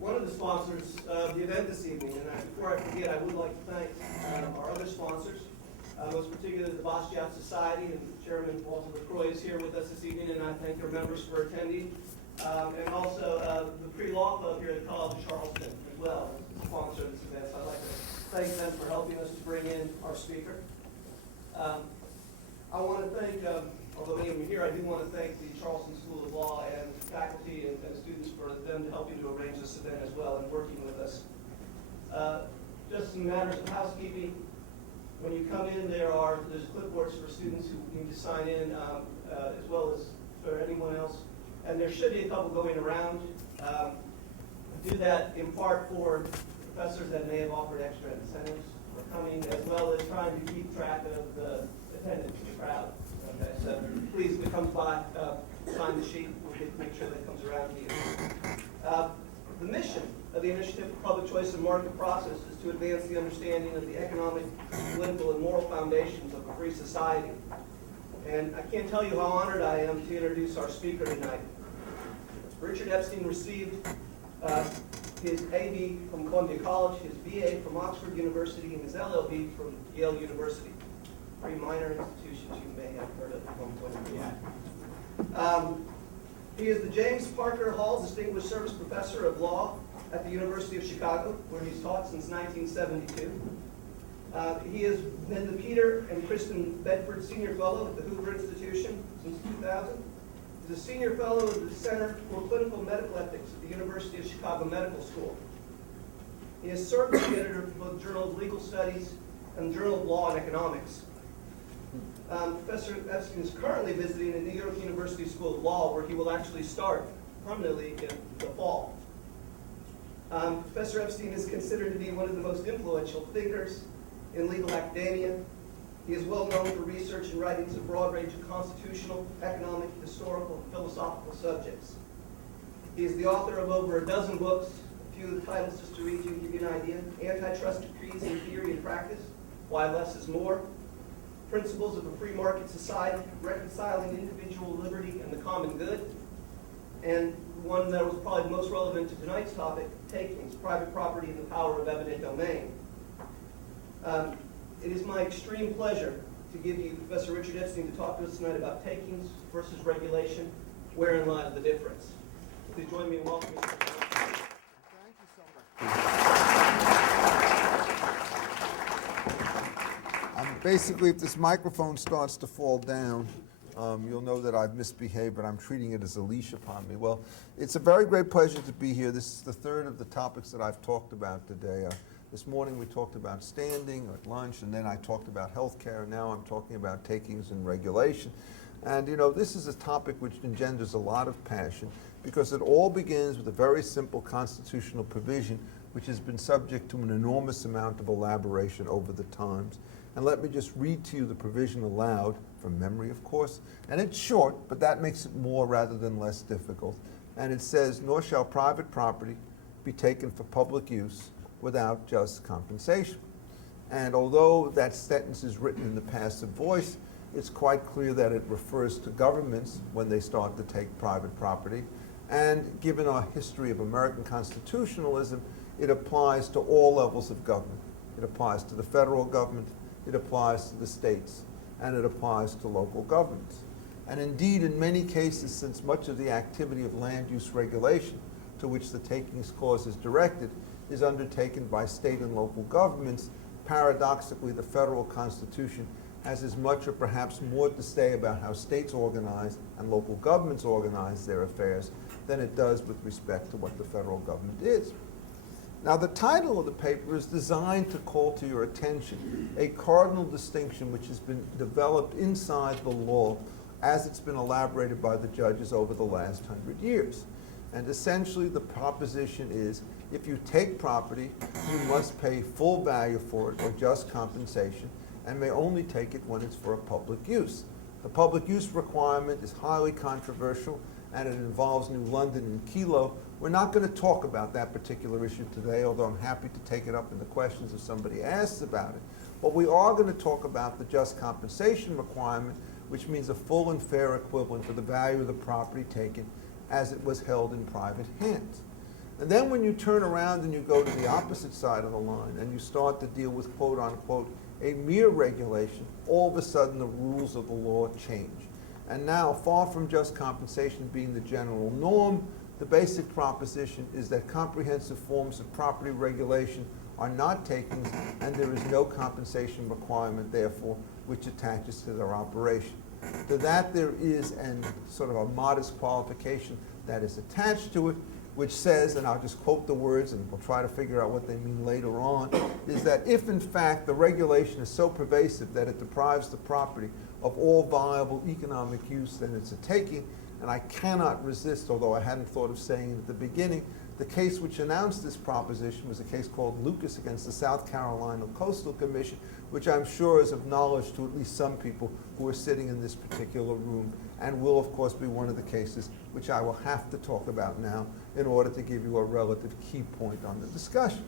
one of the sponsors of the event this evening. And before I forget, I would like to thank our other sponsors, most particularly the Basquiat Society, and Chairman Walter LaCroix is here with us this evening, and I thank their members for attending. And also the Pre-Law Club here at the College of Charleston as well as a sponsor of this event. So I'd like to thank them for helping us to bring in our speaker. I want to thank, although many of them are here, I do want to thank the Charleston School of Law and faculty and students for them helping to arrange this event as well and working with us. Just some matters of housekeeping. When you come in, there's clipboards for students who need to sign in, as well as for anyone else. And there should be a couple going around. Do that in part for professors that may have offered extra incentives for coming, as well as trying to keep track of the attendance of the crowd. Okay, so please, if it comes by, sign the sheet. We'll make sure that it comes around to you. The mission of the Initiative for Public Choice and Market Process is to advance the understanding of the economic, political, and moral foundations of a free society. And I can't tell you how honored I am to introduce our speaker tonight. Richard Epstein received his A.B. from Columbia College, his B.A. from Oxford University, and his LL.B. from Yale University. Three minor institutions you may have heard of at one point in time. He is the James Parker Hall Distinguished Service Professor of Law at the University of Chicago, where he's taught since 1972. He has been the Peter and Kristen Bedford Senior Fellow at the Hoover Institution since 2000. He's a Senior Fellow of the Center for Clinical Medical Ethics at the University of Chicago Medical School. He has served as the editor for both Journal of Legal Studies and Journal of Law and Economics. Professor Epstein is currently visiting the New York University School of Law, where he will actually start permanently in the fall. Professor Epstein is considered to be one of the most influential thinkers in legal academia. He is well known for research and writings a broad range of constitutional, economic, historical, and philosophical subjects. He is the author of over a dozen books. A few of the titles, just to read you, give you an idea: Antitrust Decrees in Theory and Practice, Why Less is More, Principles of a Free Market Society, Reconciling Individual Liberty and the Common Good, and one that was probably most relevant to tonight's topic, Takings, Private Property and the Power of Eminent Domain. It is my extreme pleasure to give you Professor Richard Epstein to talk to us tonight about takings versus regulation, wherein lies the difference. Please join me in welcoming Mr. Thank you so much. Basically, if this microphone starts to fall down, you'll know that I've misbehaved, but I'm treating it as a leash upon me. Well, it's a very great pleasure to be here. This is the third of the topics that I've talked about today. This morning we talked about standing at lunch, and then I talked about healthcare, and now I'm talking about takings and regulation. And you know, this is a topic which engenders a lot of passion because it all begins with a very simple constitutional provision which has been subject to an enormous amount of elaboration over the times. And let me just read to you the provision aloud, from memory of course, and it's short, but that makes it more rather than less difficult. And it says, "Nor shall private property be taken for public use without just compensation." And although that sentence is written in the passive voice, it's quite clear that it refers to governments when they start to take private property. And given our history of American constitutionalism, it applies to all levels of government. It applies to the federal government, it applies to the states, and it applies to local governments. And indeed, in many cases, since much of the activity of land use regulation to which the takings clause is directed is undertaken by state and local governments, paradoxically, the federal Constitution has as much or perhaps more to say about how states organize and local governments organize their affairs than it does with respect to what the federal government is. Now, the title of the paper is designed to call to your attention a cardinal distinction which has been developed inside the law as it's been elaborated by the judges over the last 100 years. And essentially, the proposition is, if you take property, you must pay full value for it or just compensation, and may only take it when it's for a public use. The public use requirement is highly controversial, and it involves New London and Kelo. We're not going to talk about that particular issue today, although I'm happy to take it up in the questions if somebody asks about it. But we are going to talk about the just compensation requirement, which means a full and fair equivalent for the value of the property taken as it was held in private hands. And then when you turn around and you go to the opposite side of the line and you start to deal with quote unquote a mere regulation, all of a sudden the rules of the law change. And now, far from just compensation being the general norm, the basic proposition is that comprehensive forms of property regulation are not takings, and there is no compensation requirement, therefore, which attaches to their operation. To that there is an sort of a modest qualification that is attached to it, which says, and I'll just quote the words and we'll try to figure out what they mean later on, is that if in fact the regulation is so pervasive that it deprives the property of all viable economic use, then it's a taking. And I cannot resist, although I hadn't thought of saying it at the beginning, the case which announced this proposition was a case called Lucas against the South Carolina Coastal Commission, which I'm sure is of knowledge to at least some people who are sitting in this particular room, and will of course be one of the cases which I will have to talk about now in order to give you a relative key point on the discussion.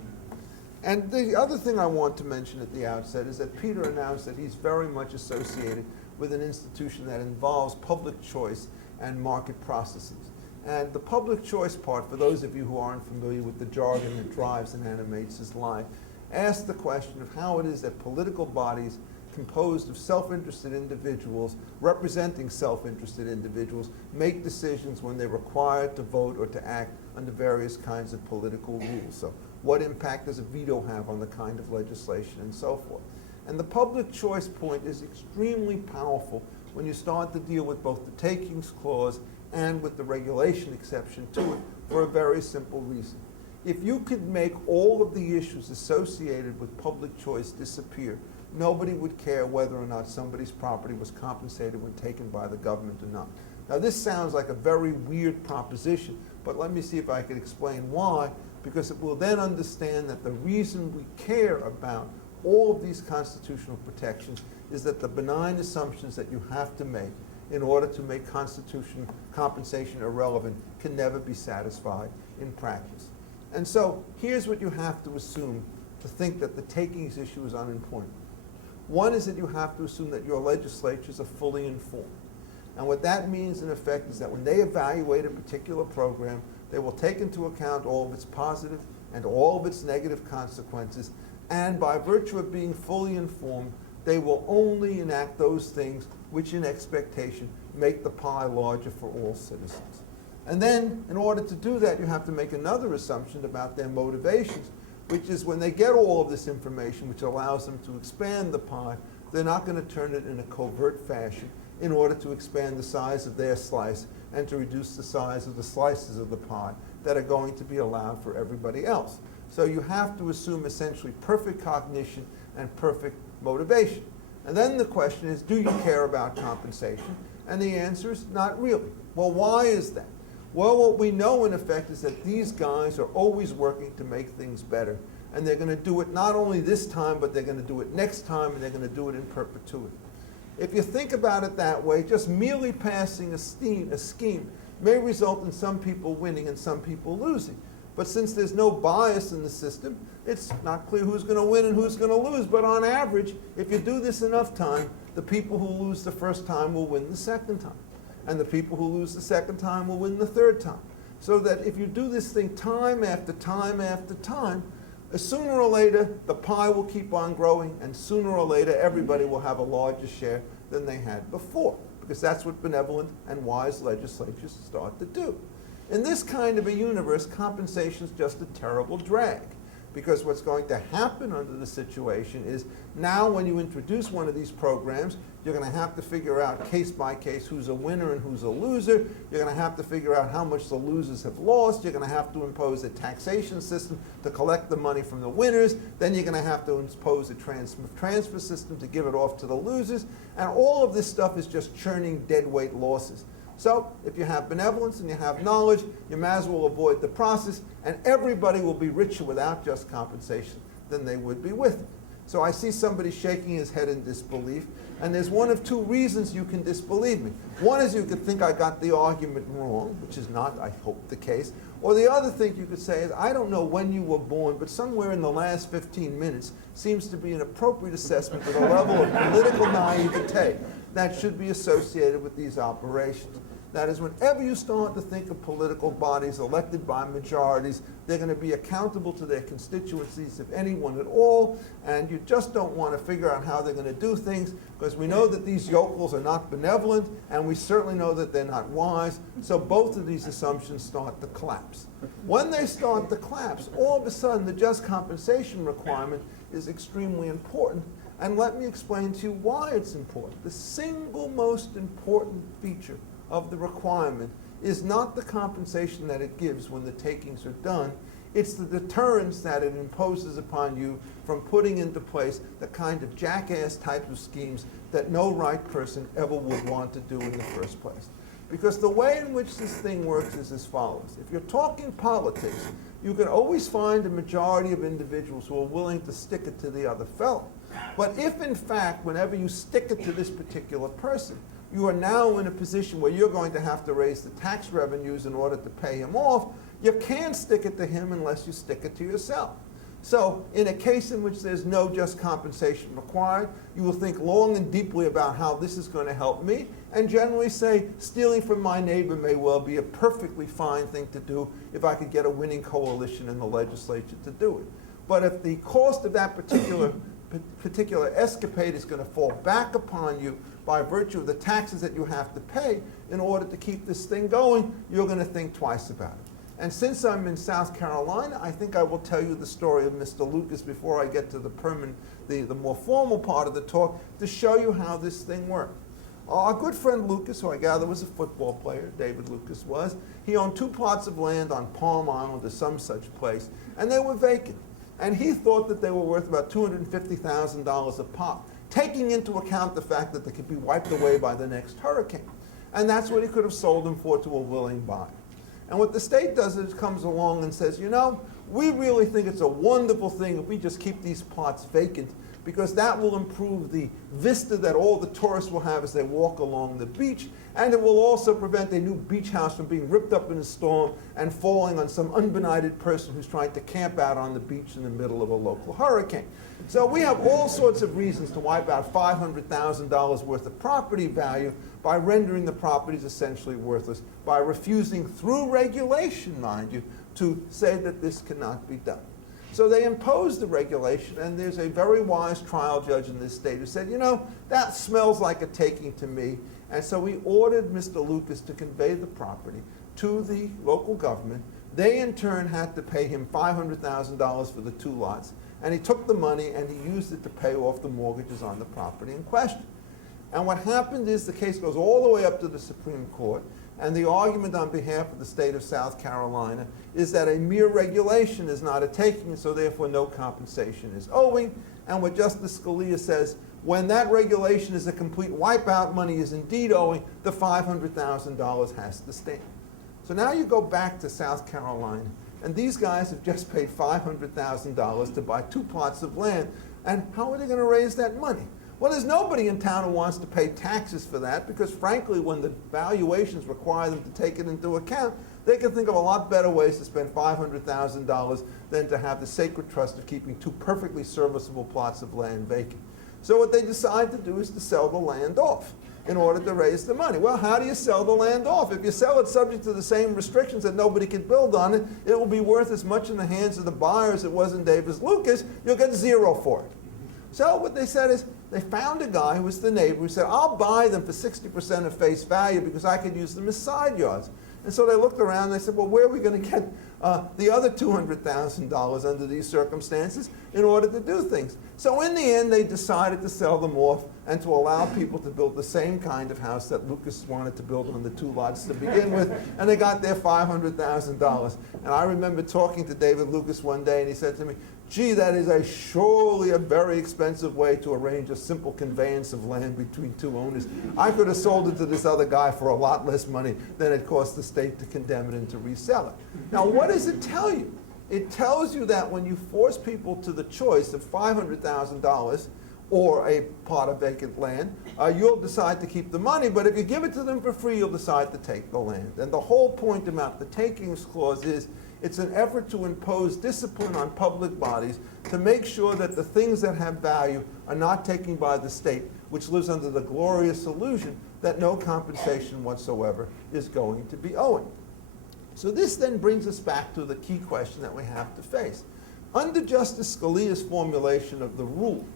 And the other thing I want to mention at the outset is that Peter announced that he's very much associated with an institution that involves public choice and market processes. And the public choice part, for those of you who aren't familiar with the jargon that drives and animates his life, asks the question of how it is that political bodies composed of self-interested individuals, representing self-interested individuals, make decisions when they're required to vote or to act under various kinds of political rules. So what impact does a veto have on the kind of legislation and so forth? And the public choice point is extremely powerful when you start to deal with both the takings clause and with the regulation exception to it, for a very simple reason. If you could make all of the issues associated with public choice disappear, nobody would care whether or not somebody's property was compensated when taken by the government or not. Now this sounds like a very weird proposition, but let me see if I can explain why, because it will then understand that the reason we care about all of these constitutional protections is that the benign assumptions that you have to make in order to make compensation irrelevant can never be satisfied in practice. And so here's what you have to assume to think that the takings issue is unimportant. One is that you have to assume that your legislatures are fully informed. And what that means in effect is that when they evaluate a particular program, they will take into account all of its positive and all of its negative consequences, and by virtue of being fully informed, they will only enact those things which in expectation make the pie larger for all citizens. And then, in order to do that, you have to make another assumption about their motivations, which is when they get all of this information, which allows them to expand the pie, they're not going to turn it in a covert fashion in order to expand the size of their slice and to reduce the size of the slices of the pie that are going to be allowed for everybody else. So you have to assume essentially perfect cognition and perfect motivation. And then the question is, do you care about compensation? And the answer is not really. Well, why is that? Well, what we know in effect is that these guys are always working to make things better. And they're going to do it not only this time, but they're going to do it next time, and they're going to do it in perpetuity. If you think about it that way, just merely passing a scheme may result in some people winning and some people losing. But since there's no bias in the system, it's not clear who's going to win and who's going to lose. But on average, if you do this enough time, the people who lose the first time will win the second time. And the people who lose the second time will win the third time. So that if you do this thing time after time after time, sooner or later, the pie will keep on growing, and sooner or later, everybody will have a larger share than they had before, because that's what benevolent and wise legislatures start to do. In this kind of a universe, compensation is just a terrible drag, because what's going to happen under the situation is now when you introduce one of these programs, you're going to have to figure out case by case who's a winner and who's a loser. You're going to have to figure out how much the losers have lost. You're going to have to impose a taxation system to collect the money from the winners. Then you're going to have to impose a transfer system to give it off to the losers. And all of this stuff is just churning deadweight losses. So if you have benevolence and you have knowledge, you might as well avoid the process, and everybody will be richer without just compensation than they would be with it. So I see somebody shaking his head in disbelief, and there's one of two reasons you can disbelieve me. One is you could think I got the argument wrong, which is not, I hope, the case. Or the other thing you could say is, I don't know when you were born, but somewhere in the last 15 minutes seems to be an appropriate assessment of the level of political naivete that should be associated with these operations. That is, whenever you start to think of political bodies elected by majorities, they're going to be accountable to their constituencies, if anyone at all, and you just don't want to figure out how they're going to do things, because we know that these yokels are not benevolent, and we certainly know that they're not wise, so both of these assumptions start to collapse. When they start to collapse, all of a sudden the just compensation requirement is extremely important, and let me explain to you why it's important. The single most important feature of the requirement is not the compensation that it gives when the takings are done, it's the deterrence that it imposes upon you from putting into place the kind of jackass type of schemes that no right person ever would want to do in the first place. Because the way in which this thing works is as follows. If you're talking politics, you can always find a majority of individuals who are willing to stick it to the other fellow. But if, in fact, whenever you stick it to this particular person, you are now in a position where you're going to have to raise the tax revenues in order to pay him off, you can't stick it to him unless you stick it to yourself. So in a case in which there's no just compensation required, you will think long and deeply about how this is going to help me, and generally say, stealing from my neighbor may well be a perfectly fine thing to do if I could get a winning coalition in the legislature to do it. But if the cost of that particular escapade is going to fall back upon you by virtue of the taxes that you have to pay in order to keep this thing going, you're going to think twice about it. And since I'm in South Carolina, I think I will tell you the story of Mr. Lucas before I get to the more formal part of the talk, to show you how this thing worked. Our good friend Lucas, who I gather was a football player, David Lucas was, he owned 2 plots of land on Palm Island or some such place, and they were vacant. And he thought that they were worth about $250,000 a pop, taking into account the fact that they could be wiped away by the next hurricane. And that's what he could have sold them for to a willing buyer. And what the state does is it comes along and says, you know, we really think it's a wonderful thing if we just keep these plots vacant, because that will improve the vista that all the tourists will have as they walk along the beach, and it will also prevent a new beach house from being ripped up in a storm and falling on some unbenighted person who's trying to camp out on the beach in the middle of a local hurricane. So we have all sorts of reasons to wipe out $500,000 worth of property value by rendering the properties essentially worthless, by refusing, through regulation, mind you, to say that this cannot be done. So they imposed the regulation, and there's a very wise trial judge in this state who said, you know, that smells like a taking to me. And so he ordered Mr. Lucas to convey the property to the local government. They, in turn, had to pay him $500,000 for the 2 lots. And he took the money and he used it to pay off the mortgages on the property in question. And what happened is the case goes all the way up to the Supreme Court, and the argument on behalf of the state of South Carolina is that a mere regulation is not a taking, and so therefore no compensation is owing. And what Justice Scalia says, when that regulation is a complete wipeout, money is indeed owing, the $500,000 has to stand. So now you go back to South Carolina, and these guys have just paid $500,000 to buy 2 plots of land, and how are they going to raise that money? Well, there's nobody in town who wants to pay taxes for that, because frankly, when the valuations require them to take it into account, they can think of a lot better ways to spend $500,000 than to have the sacred trust of keeping 2 perfectly serviceable plots of land vacant. So what they decide to do is to sell the land off in order to raise the money. Well, how do you sell the land off? If you sell it subject to the same restrictions that nobody can build on it, it will be worth as much in the hands of the buyer as it was in Davis Lucas. You'll get 0 for it. So what they said is, they found a guy who was the neighbor who said, I'll buy them for 60% of face value because I could use them as side yards. And so they looked around and they said, well, where are we going to get the other $200,000 under these circumstances in order to do things? So in the end, they decided to sell them off and to allow people to build the same kind of house that Lucas wanted to build on the 2 lots to begin with, and they got their $500,000. And I remember talking to David Lucas one day, and he said to me, gee, that is surely a very expensive way to arrange a simple conveyance of land between 2 owners. I could have sold it to this other guy for a lot less money than it cost the state to condemn it and to resell it. Now, what does it tell you? It tells you that when you force people to the choice of $500,000 or a plot of vacant land, you'll decide to keep the money, but if you give it to them for free, you'll decide to take the land. And the whole point about the takings clause is it's an effort to impose discipline on public bodies to make sure that the things that have value are not taken by the state, which lives under the glorious illusion that no compensation whatsoever is going to be owing. So this then brings us back to the key question that we have to face. Under Justice Scalia's formulation of the rule,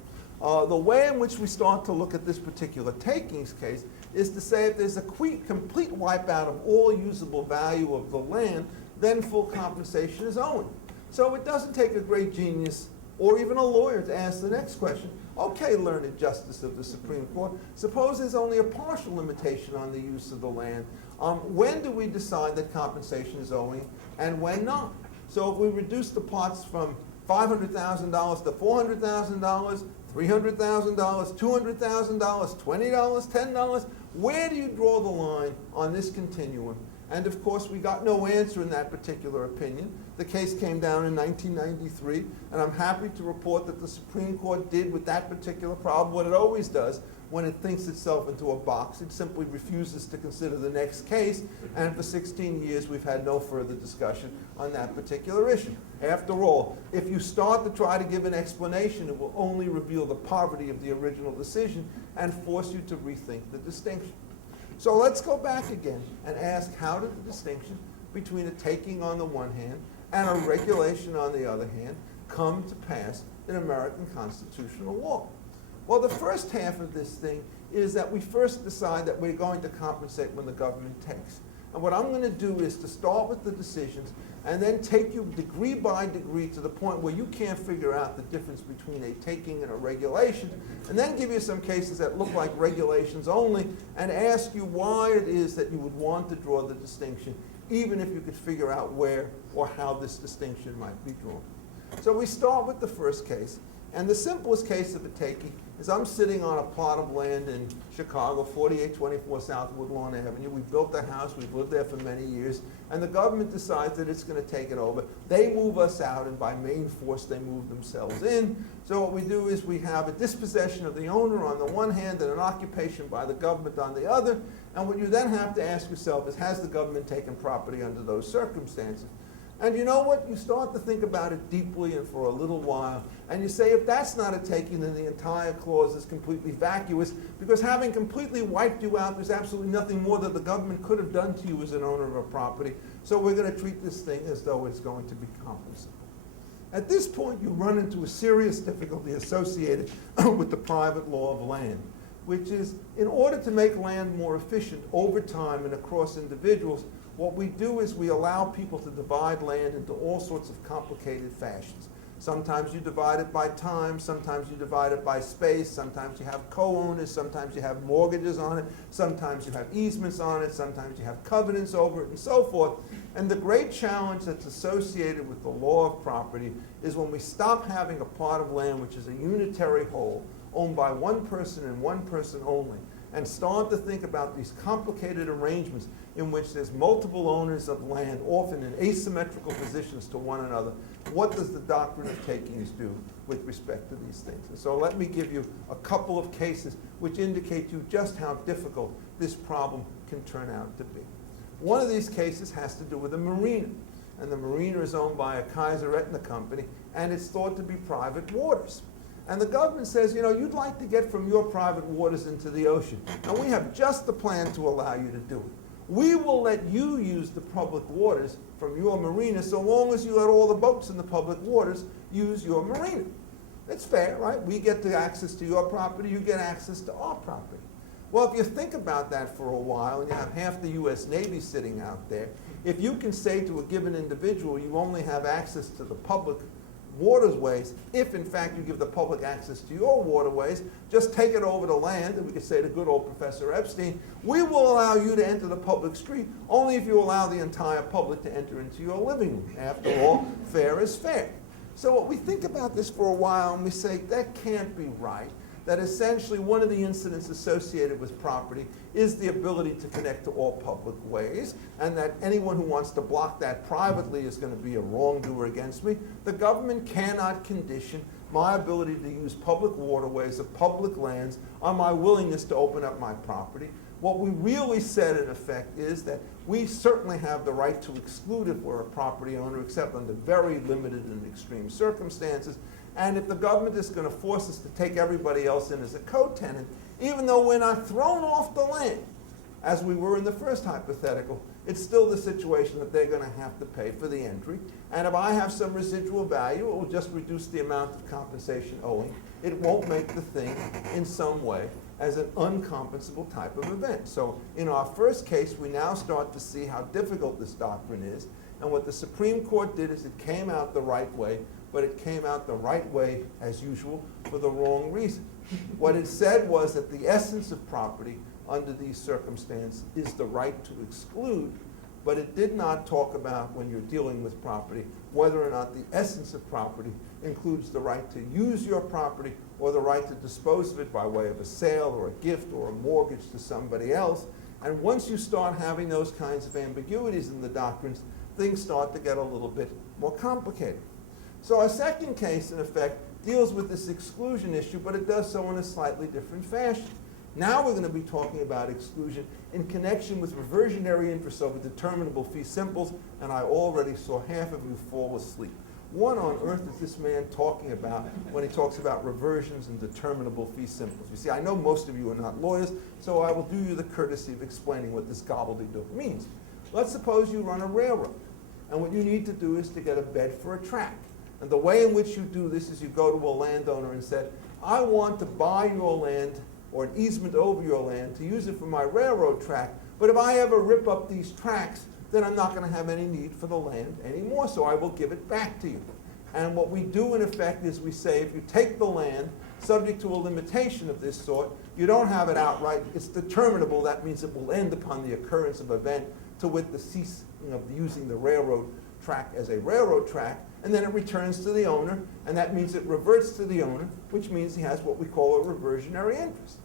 the way in which we start to look at this particular takings case is to say if there's a complete wipeout of all usable value of the land, then full compensation is owing. So it doesn't take a great genius or even a lawyer to ask the next question. Okay, learned justice of the Supreme Court, suppose there's only a partial limitation on the use of the land. When do we decide that compensation is owing and when not? So if we reduce the plots from $500,000 to $400,000, $300,000, $200,000, $20, $10, where do you draw the line on this continuum? And of course, we got no answer in that particular opinion. The case came down in 1993, and I'm happy to report that the Supreme Court did with that particular problem what it always does when it thinks itself into a box. It simply refuses to consider the next case, and for 16 years we've had no further discussion on that particular issue. After all, if you start to try to give an explanation, it will only reveal the poverty of the original decision and force you to rethink the distinction. So let's go back again and ask, how did the distinction between a taking on the one hand and a regulation on the other hand come to pass in American constitutional law? Well, the first half of this thing is that we first decide that we're going to compensate when the government takes. And what I'm going to do is to start with the decisions and then take you degree by degree to the point where you can't figure out the difference between a taking and a regulation, and then give you some cases that look like regulations only and ask you why it is that you would want to draw the distinction, even if you could figure out where or how this distinction might be drawn. So we start with the first case, and the simplest case of a taking is I'm sitting on a plot of land in Chicago, 4824 South Woodlawn Avenue. We built the house, we've lived there for many years, and the government decides that it's going to take it over. They move us out, and by main force they move themselves in. So what we do is we have a dispossession of the owner on the one hand and an occupation by the government on the other, and what you then have to ask yourself is, has the government taken property under those circumstances? And you know what? You start to think about it deeply and for a little while, and you say, if that's not a taking, then the entire clause is completely vacuous, because having completely wiped you out, there's absolutely nothing more that the government could have done to you as an owner of a property, so we're going to treat this thing as though it's going to be compensable. At this point, you run into a serious difficulty associated with the private law of land, which is, in order to make land more efficient over time and across individuals, what we do is we allow people to divide land into all sorts of complicated fashions. Sometimes you divide it by time, sometimes you divide it by space, sometimes you have co-owners, sometimes you have mortgages on it, sometimes you have easements on it, sometimes you have covenants over it, and so forth. And the great challenge that's associated with the law of property is when we stop having a plot of land which is a unitary whole, owned by one person and one person only, and start to think about these complicated arrangements in which there's multiple owners of land, often in asymmetrical positions to one another. What does the doctrine of takings do with respect to these things? And so let me give you a couple of cases which indicate to you just how difficult this problem can turn out to be. One of these cases has to do with a marina, and the marina is owned by a Kaiser Aetna company, and it's thought to be private waters. And the government says, you know, you'd like to get from your private waters into the ocean, and we have just the plan to allow you to do it. We will let you use the public waters from your marina so long as you let all the boats in the public waters use your marina. It's fair, right? We get the access to your property, you get access to our property. Well, if you think about that for a while, and you have half the US Navy sitting out there, if you can say to a given individual you only have access to the public waterways, if in fact you give the public access to your waterways, just take it over to land, and we could say to good old Professor Epstein, we will allow you to enter the public street only if you allow the entire public to enter into your living room. After all, fair is fair. So what we think about this for a while, and we say that can't be right, that essentially one of the incidents associated with property is the ability to connect to all public ways, and that anyone who wants to block that privately is going to be a wrongdoer against me. The government cannot condition my ability to use public waterways or public lands on my willingness to open up my property. What we really said, in effect, is that we certainly have the right to exclude if we're a property owner, except under very limited and extreme circumstances. And if the government is going to force us to take everybody else in as a co-tenant, even though we're not thrown off the land, as we were in the first hypothetical, it's still the situation that they're going to have to pay for the entry. And if I have some residual value, it will just reduce the amount of compensation owing. It won't make the thing in some way as an uncompensable type of event. So in our first case, we now start to see how difficult this doctrine is. And what the Supreme Court did is it came out the right way, but it came out the right way, as usual, for the wrong reason. What it said was that the essence of property under these circumstances is the right to exclude, but it did not talk about, when you're dealing with property, whether or not the essence of property includes the right to use your property or the right to dispose of it by way of a sale or a gift or a mortgage to somebody else. And once you start having those kinds of ambiguities in the doctrines, things start to get a little bit more complicated. So our second case, in effect, deals with this exclusion issue, but it does so in a slightly different fashion. Now we're going to be talking about exclusion in connection with reversionary interest over determinable fee simples, and I already saw half of you fall asleep. What on earth is this man talking about when he talks about reversions and determinable fee simples? You see, I know most of you are not lawyers, so I will do you the courtesy of explaining what this gobbledygook means. Let's suppose you run a railroad, and what you need to do is to get a bed for a track. And the way in which you do this is you go to a landowner and say, I want to buy your land or an easement over your land to use it for my railroad track, but if I ever rip up these tracks, then I'm not going to have any need for the land anymore, so I will give it back to you. And what we do in effect is we say, if you take the land, subject to a limitation of this sort, you don't have it outright, it's determinable, that means it will end upon the occurrence of event, to wit the ceasing of using the railroad track as a railroad track, and then it returns to the owner, and that means it reverts to the owner, which means he has what we call a reversionary interest.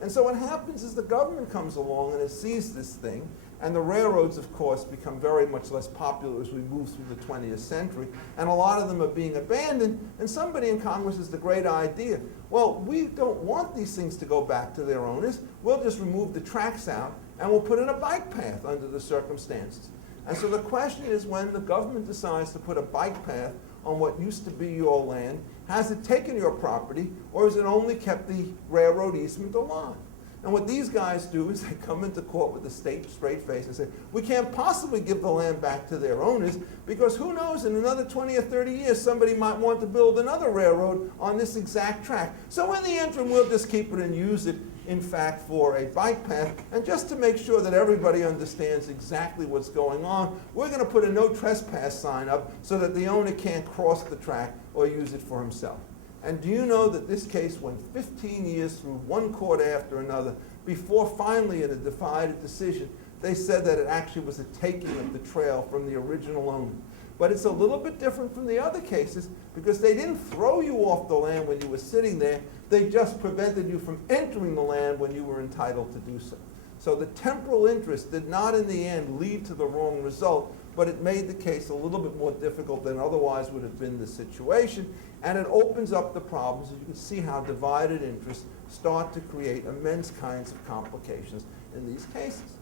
And so what happens is the government comes along and it sees this thing, and the railroads, of course, become very much less popular as we move through the 20th century, and a lot of them are being abandoned, and somebody in Congress has the great idea, well, we don't want these things to go back to their owners, we'll just remove the tracks out, and we'll put in a bike path under the circumstances. And so the question is, when the government decides to put a bike path on what used to be your land, has it taken your property, or has it only kept the railroad easement alive? And what these guys do is they come into court with a straight face and say, we can't possibly give the land back to their owners, because who knows, in another 20 or 30 years, somebody might want to build another railroad on this exact track. So in the interim, we'll just keep it and use it, in fact, for a bike path. And just to make sure that everybody understands exactly what's going on, we're going to put a no trespass sign up so that the owner can't cross the track or use it for himself. And do you know that this case went 15 years through one court after another before finally in a divided decision they said that it actually was a taking of the trail from the original owner. But it's a little bit different from the other cases because they didn't throw you off the land when you were sitting there, they just prevented you from entering the land when you were entitled to do so. So the temporal interest did not in the end lead to the wrong result, but it made the case a little bit more difficult than otherwise would have been the situation, and it opens up the problems. You can see how divided interests start to create immense kinds of complications in these cases.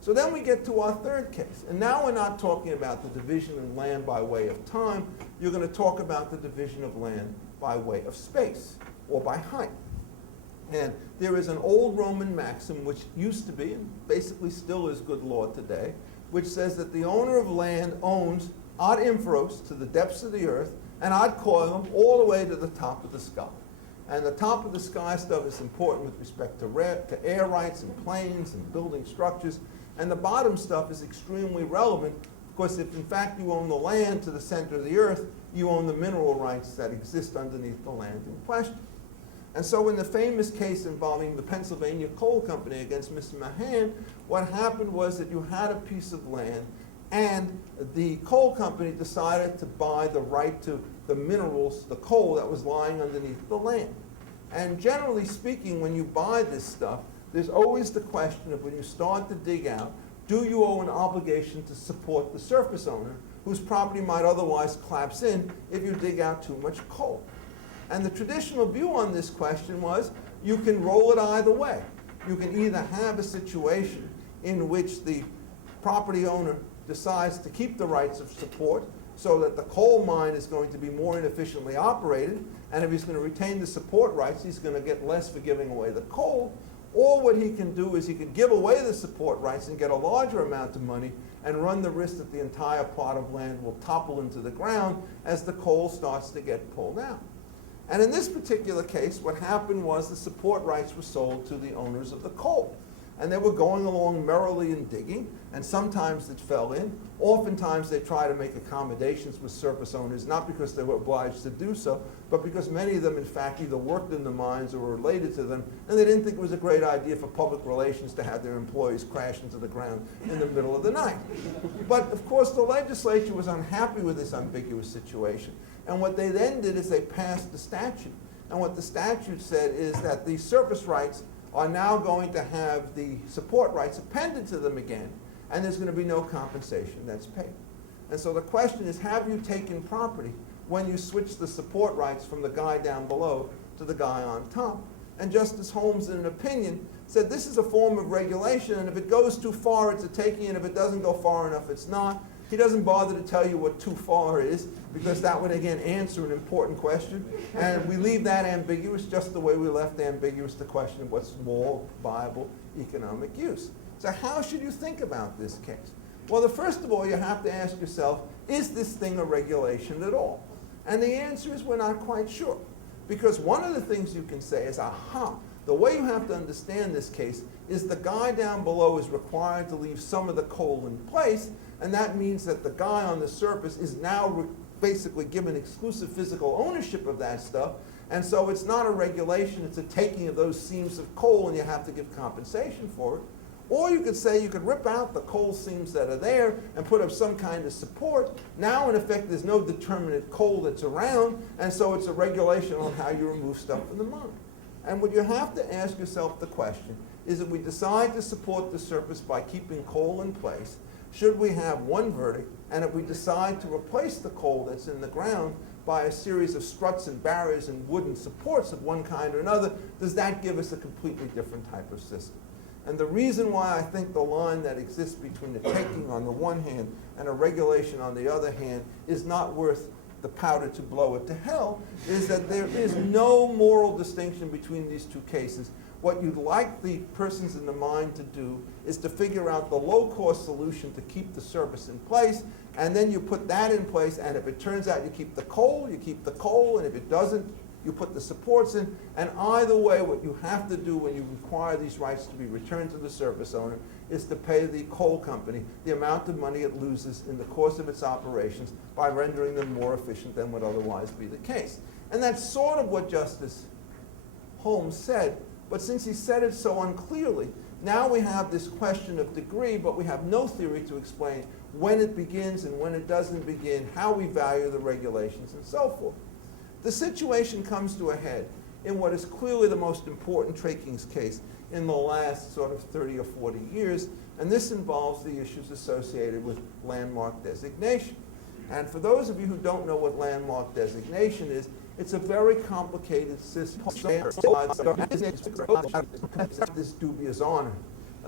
So then we get to our third case, and now we're not talking about the division of land by way of time, you're going to talk about the division of land by way of space, or by height. And there is an old Roman maxim which used to be, and basically still is good law today, which says that the owner of land owns ad infros, to the depths of the earth, and ad coelum, all the way to the top of the sky. And the top of the sky stuff is important with respect to air rights and planes and building structures, and the bottom stuff is extremely relevant because if in fact you own the land to the center of the earth, you own the mineral rights that exist underneath the land in question. And so in the famous case involving the Pennsylvania Coal Company against Mr. Mahan, what happened was that you had a piece of land and the coal company decided to buy the right to the minerals, the coal that was lying underneath the land. And generally speaking, when you buy this stuff, there's always the question of when you start to dig out, do you owe an obligation to support the surface owner whose property might otherwise collapse in if you dig out too much coal? And the traditional view on this question was you can roll it either way. You can either have a situation in which the property owner decides to keep the rights of support so that the coal mine is going to be more inefficiently operated, and if he's going to retain the support rights, he's going to get less for giving away the coal, Or what he can do is he can give away the support rights and get a larger amount of money and run the risk that the entire plot of land will topple into the ground as the coal starts to get pulled out. And in this particular case, what happened was the support rights were sold to the owners of the coal. And they were going along merrily and digging, and sometimes it fell in. Oftentimes they try to make accommodations with surface owners, not because they were obliged to do so, but because many of them, in fact, either worked in the mines or were related to them, and they didn't think it was a great idea for public relations to have their employees crash into the ground in the middle of the night. But, of course, the legislature was unhappy with this ambiguous situation. And what they then did is they passed the statute. And what the statute said is that the surface rights are now going to have the support rights appended to them again, and there's going to be no compensation that's paid. And so the question is, have you taken property when you switch the support rights from the guy down below to the guy on top? And Justice Holmes, in an opinion, said this is a form of regulation, and if it goes too far, it's a taking, and if it doesn't go far enough, it's not. He doesn't bother to tell you what too far is, because that would, again, answer an important question. And we leave that ambiguous just the way we left ambiguous the question of what's moral, viable, economic use. So how should you think about this case? Well, first of all, you have to ask yourself, is this thing a regulation at all? And the answer is we're not quite sure. Because one of the things you can say is, aha, the way you have to understand this case is the guy down below is required to leave some of the coal in place, and that means that the guy on the surface is now basically given exclusive physical ownership of that stuff, and so it's not a regulation, it's a taking of those seams of coal, and you have to give compensation for it. Or you could say you could rip out the coal seams that are there and put up some kind of support. Now, in effect, there's no determinate coal that's around, and so it's a regulation on how you remove stuff from the mine. And what you have to ask yourself the question is, if we decide to support the surface by keeping coal in place, should we have one verdict? And if we decide to replace the coal that's in the ground by a series of struts and barriers and wooden supports of one kind or another, does that give us a completely different type of system? And the reason why I think the line that exists between the taking on the one hand and a regulation on the other hand is not worth the powder to blow it to hell is that there is no moral distinction between these two cases. What you'd like the persons in the mine to do is to figure out the low-cost solution to keep the service in place, and then you put that in place, and if it turns out you keep the coal, and if it doesn't, you put the supports in, and either way, what you have to do when you require these rights to be returned to the service owner is to pay the coal company the amount of money it loses in the course of its operations by rendering them more efficient than would otherwise be the case. And that's sort of what Justice Holmes said, but since he said it so unclearly, now we have this question of degree, but we have no theory to explain when it begins and when it doesn't begin, how we value the regulations, and so forth. The situation comes to a head in what is clearly the most important takings case in the last sort of 30 or 40 years, and this involves the issues associated with landmark designation. And for those of you who don't know what landmark designation is, it's a very complicated system. This dubious honor.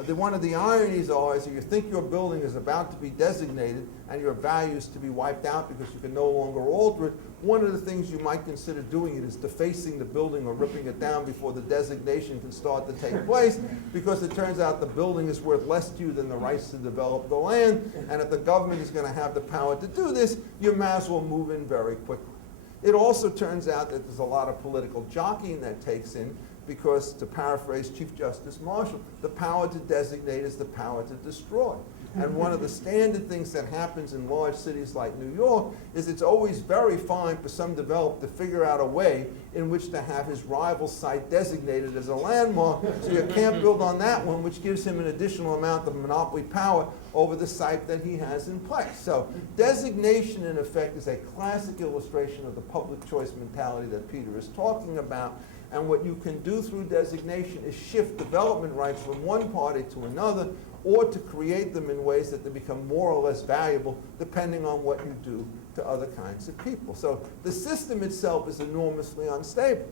One of the ironies is that you think your building is about to be designated and your value is to be wiped out because you can no longer alter it. One of the things you might consider doing is defacing the building or ripping it down before the designation can start to take place, because it turns out the building is worth less to you than the rights to develop the land, and if the government is going to have the power to do this, you might as well move in very quickly. It also turns out that there's a lot of political jockeying that takes in, because, to paraphrase Chief Justice Marshall, the power to designate is the power to destroy. And one of the standard things that happens in large cities like New York is it's always very fine for some developer to figure out a way in which to have his rival site designated as a landmark, so you can't build on that one, which gives him an additional amount of monopoly power over the site that he has in place. So designation, in effect, is a classic illustration of the public choice mentality that Peter is talking about. And what you can do through designation is shift development rights from one party to another, or to create them in ways that they become more or less valuable depending on what you do to other kinds of people. So the system itself is enormously unstable.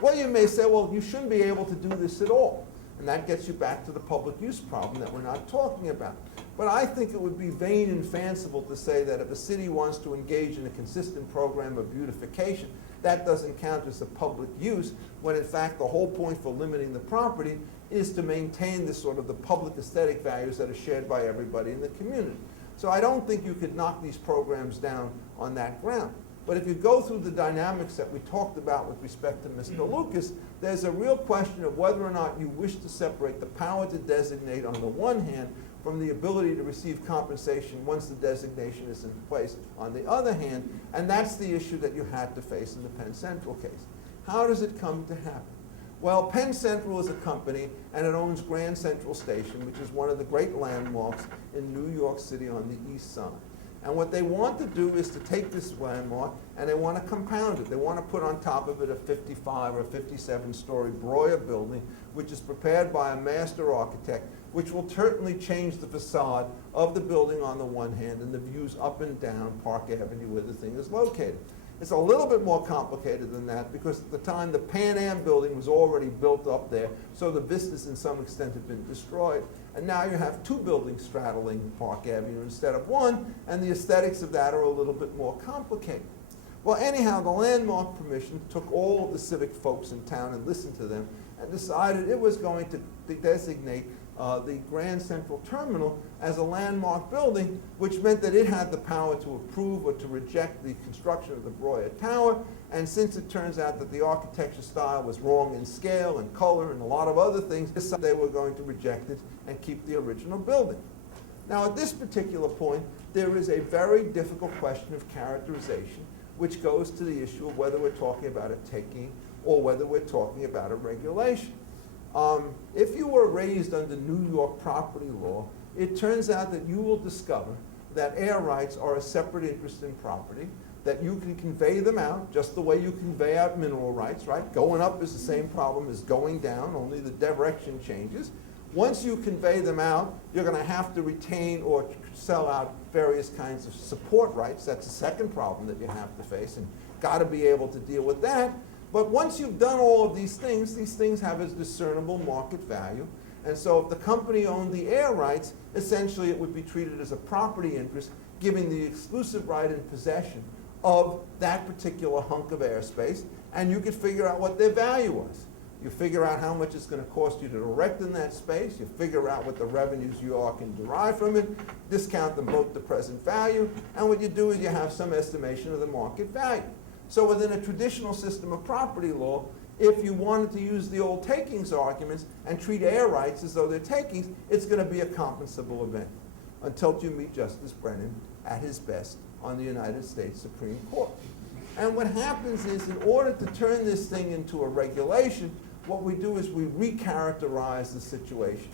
Well, you may say, well, you shouldn't be able to do this at all. And that gets you back to the public use problem that we're not talking about. But I think it would be vain and fanciful to say that if a city wants to engage in a consistent program of beautification, that doesn't count as a public use, when in fact the whole point for limiting the property is to maintain this sort of the public aesthetic values that are shared by everybody in the community. So I don't think you could knock these programs down on that ground. But if you go through the dynamics that we talked about with respect to Mr. Lucas, there's a real question of whether or not you wish to separate the power to designate on the one hand from the ability to receive compensation once the designation is in place on the other hand, and that's the issue that you had to face in the Penn Central case. How does it come to happen? Well, Penn Central is a company, and it owns Grand Central Station, which is one of the great landmarks in New York City on the east side. And what they want to do is to take this landmark and they want to compound it. They want to put on top of it a 55 or 57-story Breuer building, which is prepared by a master architect, which will certainly change the facade of the building on the one hand and the views up and down Park Avenue where the thing is located. It's a little bit more complicated than that because at the time the Pan Am building was already built up there, so the vistas in some extent have been destroyed. And now you have two buildings straddling Park Avenue instead of one, and the aesthetics of that are a little bit more complicated. Well, anyhow, the Landmark Commission took all of the civic folks in town and listened to them and decided it was going to designate the Grand Central Terminal as a landmark building, which meant that it had the power to approve or to reject the construction of the Breuer Tower. And since it turns out that the architecture style was wrong in scale and color and a lot of other things, they were going to reject it and keep the original building. Now, at this particular point, there is a very difficult question of characterization, which goes to the issue of whether we're talking about a taking or whether we're talking about a regulation. If you were raised under New York property law, it turns out that you will discover that air rights are a separate interest in property, that you can convey them out just the way you convey out mineral rights, right? Going up is the same problem as going down, only the direction changes. Once you convey them out, you're going to have to retain or sell out various kinds of support rights. That's the second problem that you have to face, and got to be able to deal with that. But once you've done all of these things have a discernible market value. And so if the company owned the air rights, essentially it would be treated as a property interest, giving the exclusive right in possession of that particular hunk of airspace, and you could figure out what their value was. You figure out how much it's going to cost you to erect in that space, you figure out what the revenues you all can derive from it, discount them both to present value, and what you do is you have some estimation of the market value. So within a traditional system of property law, if you wanted to use the old takings arguments and treat air rights as though they're takings, it's going to be a compensable event until you meet Justice Brennan at his best on the United States Supreme Court. And what happens is, in order to turn this thing into a regulation, what we do is we recharacterize the situation.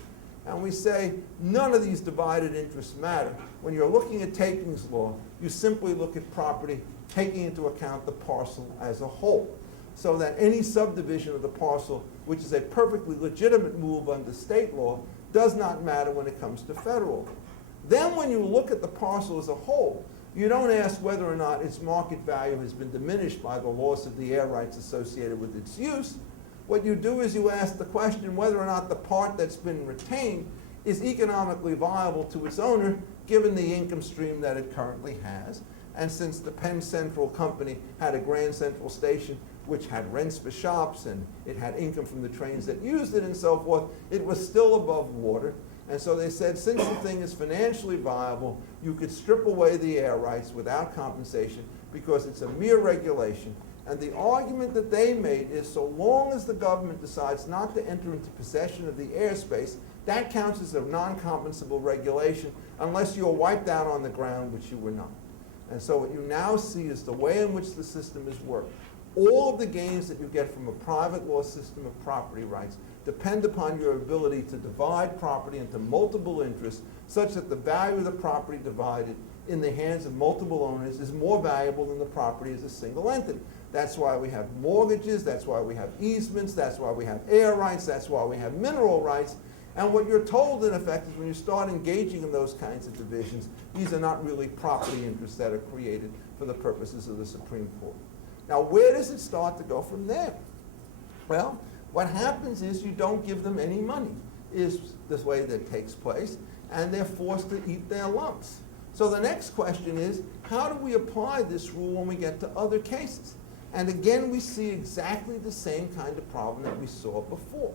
And we say, none of these divided interests matter. When you're looking at takings law, you simply look at property taking into account the parcel as a whole, so that any subdivision of the parcel, which is a perfectly legitimate move under state law, does not matter when it comes to federal law. Then when you look at the parcel as a whole, you don't ask whether or not its market value has been diminished by the loss of the air rights associated with its use. What you do is you ask the question whether or not the part that's been retained is economically viable to its owner, given the income stream that it currently has. And since the Penn Central Company had a Grand Central Station which had rents for shops and it had income from the trains that used it and so forth, it was still above water. And so they said, since the thing is financially viable, you could strip away the air rights without compensation because it's a mere regulation. And the argument that they made is, so long as the government decides not to enter into possession of the airspace, that counts as a non-compensable regulation unless you're wiped out on the ground, which you were not. And so what you now see is the way in which the system is worked. All of the gains that you get from a private law system of property rights depend upon your ability to divide property into multiple interests such that the value of the property divided in the hands of multiple owners is more valuable than the property as a single entity. That's why we have mortgages, that's why we have easements, that's why we have air rights, that's why we have mineral rights. And what you're told, in effect, is when you start engaging in those kinds of divisions, these are not really property interests that are created for the purposes of the Supreme Court. Now, where does it start to go from there? Well, what happens is you don't give them any money, is the way that takes place, and they're forced to eat their lumps. So the next question is, how do we apply this rule when we get to other cases? And again, we see exactly the same kind of problem that we saw before.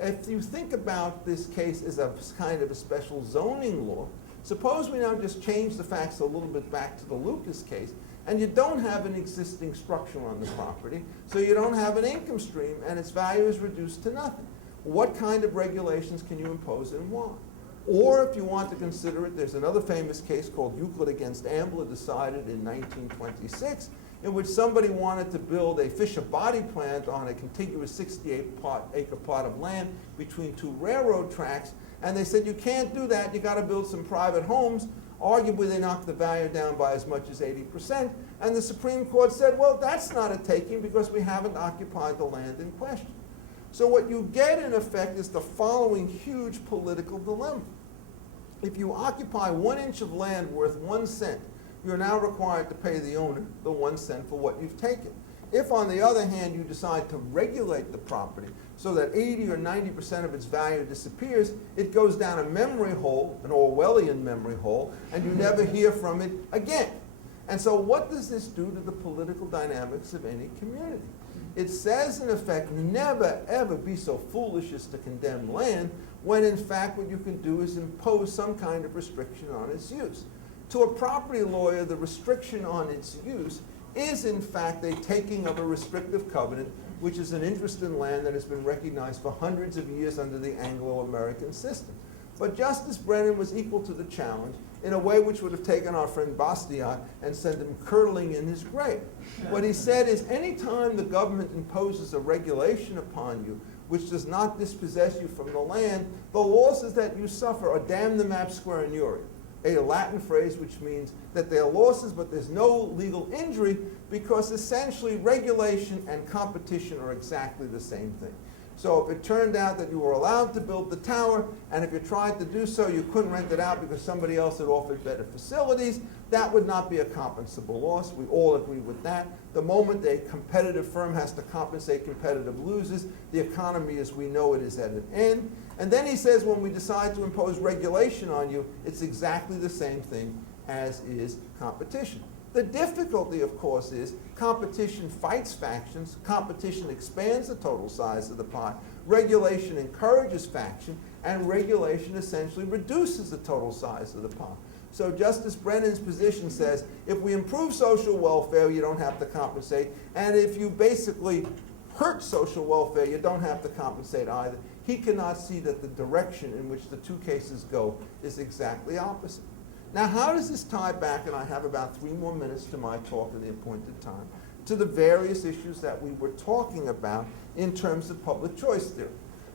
if you think about this case as a kind of a special zoning law, suppose we now just change the facts a little bit back to the Lucas case, and you don't have an existing structure on the property, so you don't have an income stream, and its value is reduced to nothing. What kind of regulations can you impose and why? Or if you want to consider it, there's another famous case called Euclid against Ambler, decided in 1926, in which somebody wanted to build a Fisher body plant on a contiguous 68-acre plot of land between two railroad tracks, and they said, you can't do that, you gotta build some private homes. Arguably, they knocked the value down by as much as 80%, and the Supreme Court said, well, that's not a taking because we haven't occupied the land in question. So what you get, in effect, is the following huge political dilemma. If you occupy 1 inch of land worth 1 cent, you're now required to pay the owner the 1 cent for what you've taken. If, on the other hand, you decide to regulate the property so that 80 or 90% of its value disappears, it goes down a memory hole, an Orwellian memory hole, and you never hear from it again. And so what does this do to the political dynamics of any community? It says, in effect, never, ever be so foolish as to condemn land, when in fact what you can do is impose some kind of restriction on its use. To a property lawyer, the restriction on its use is in fact a taking of a restrictive covenant, which is an interest in land that has been recognized for hundreds of years under the Anglo-American system. But Justice Brennan was equal to the challenge in a way which would have taken our friend Bastiat and sent him curdling in his grave. What he said is, any time the government imposes a regulation upon you which does not dispossess you from the land, the losses that you suffer are damnum ab squarenurium, a Latin phrase which means that there are losses but there's no legal injury, because essentially regulation and competition are exactly the same thing. So if it turned out that you were allowed to build the tower, and if you tried to do so, you couldn't rent it out because somebody else had offered better facilities, that would not be a compensable loss. We all agree with that. The moment a competitive firm has to compensate competitive losers, the economy as we know it is at an end. And then he says, when we decide to impose regulation on you, it's exactly the same thing as is competition. The difficulty, of course, is competition fights factions, competition expands the total size of the pie, regulation encourages faction, and regulation essentially reduces the total size of the pie. So Justice Brennan's position says, if we improve social welfare, you don't have to compensate, and if you basically hurt social welfare, you don't have to compensate either. He cannot see that the direction in which the two cases go is exactly opposite. Now, how does this tie back, and I have about 3 more minutes to my talk at the appointed time, to the various issues that we were talking about in terms of public choice theory?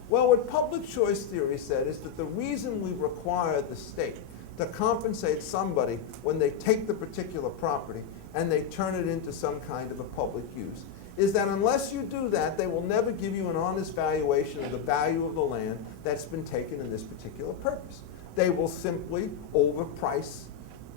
Well, what public choice theory said is that the reason we require the state to compensate somebody when they take the particular property and they turn it into some kind of a public use is that unless you do that, they will never give you an honest valuation of the value of the land that's been taken in this particular purpose. They will simply overprice,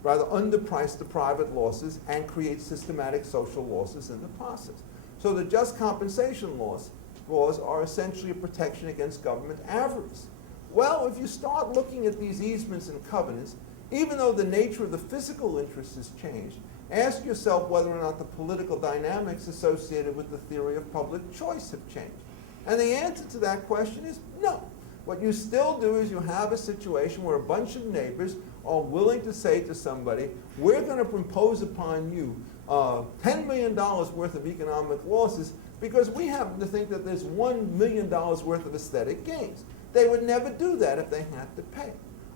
rather underprice the private losses and create systematic social losses in the process. So the just compensation laws are essentially a protection against government avarice. Well, if you start looking at these easements and covenants, even though the nature of the physical interest has changed, ask yourself whether or not the political dynamics associated with the theory of public choice have changed. And the answer to that question is no. What you still do is you have a situation where a bunch of neighbors are willing to say to somebody, we're going to impose upon you $10 million worth of economic losses because we happen to think that there's $1 million worth of aesthetic gains. They would never do that if they had to pay.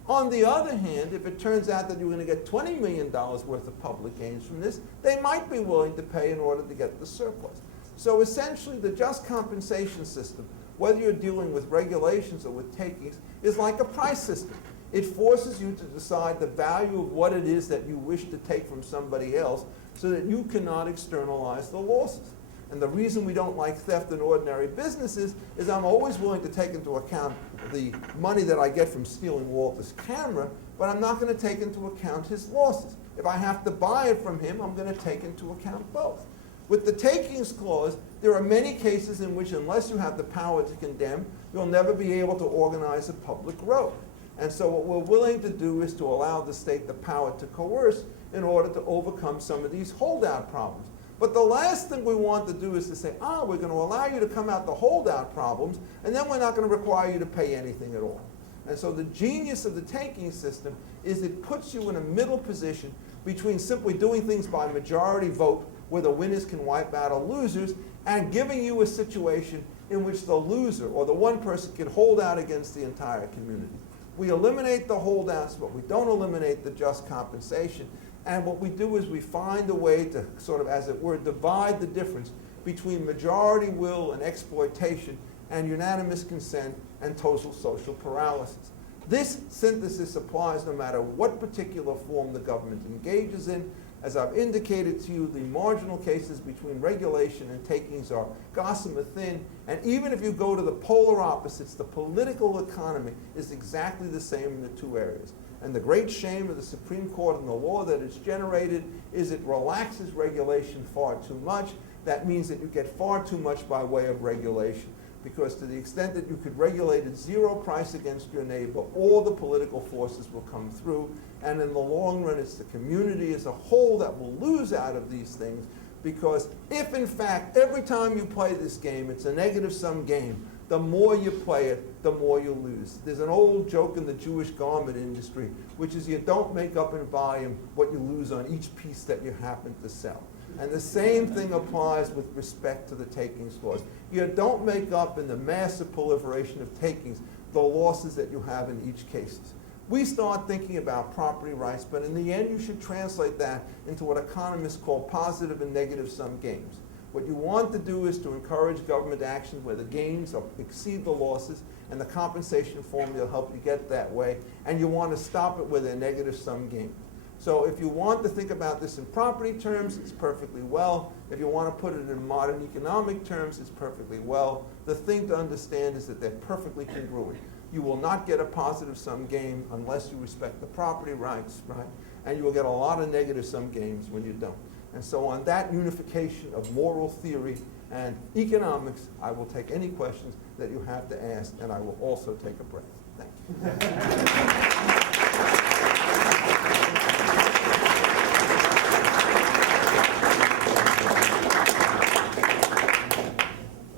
On the other hand, if it turns out that you're going to get $20 million worth of public gains from this, they might be willing to pay in order to get the surplus. So essentially, the just compensation system, whether you're dealing with regulations or with takings, is like a price system. It forces you to decide the value of what it is that you wish to take from somebody else so that you cannot externalize the losses. And the reason we don't like theft in ordinary businesses is I'm always willing to take into account the money that I get from stealing Walter's camera, but I'm not going to take into account his losses. If I have to buy it from him, I'm going to take into account both. With the takings clause, there are many cases in which unless you have the power to condemn, you'll never be able to organize a public road. And so what we're willing to do is to allow the state the power to coerce in order to overcome some of these holdout problems. But the last thing we want to do is to say, we're going to allow you to come out the holdout problems, and then we're not going to require you to pay anything at all. And so the genius of the taking system is it puts you in a middle position between simply doing things by majority vote, where the winners can wipe out the losers, and giving you a situation in which the loser, or the one person, can hold out against the entire community. We eliminate the holdouts, but we don't eliminate the just compensation. And what we do is we find a way to sort of, as it were, divide the difference between majority will and exploitation and unanimous consent and total social paralysis. This synthesis applies no matter what particular form the government engages in. As I've indicated to you, the marginal cases between regulation and takings are gossamer thin, and even if you go to the polar opposites, the political economy is exactly the same in the two areas. And the great shame of the Supreme Court and the law that it's generated is it relaxes regulation far too much. That means that you get far too much by way of regulation. Because to the extent that you could regulate at zero price against your neighbor, all the political forces will come through. And in the long run, it's the community as a whole that will lose out of these things. Because if, in fact, every time you play this game, it's a negative-sum game, the more you play it, the more you lose. There's an old joke in the Jewish garment industry, which is you don't make up in volume what you lose on each piece that you happen to sell. And the same thing applies with respect to the takings laws. You don't make up in the massive proliferation of takings the losses that you have in each case. We start thinking about property rights, but in the end you should translate that into what economists call positive and negative sum games. What you want to do is to encourage government action where the gains exceed the losses, and the compensation formula will help you get that way, and you want to stop it with a negative sum game. So if you want to think about this in property terms, it's perfectly well. If you want to put it in modern economic terms, it's perfectly well. The thing to understand is that they're perfectly congruent. You will not get a positive sum game unless you respect the property rights, right? And you will get a lot of negative sum games when you don't. And so on that unification of moral theory and economics, I will take any questions that you have to ask, and I will also take a breath. Thank you.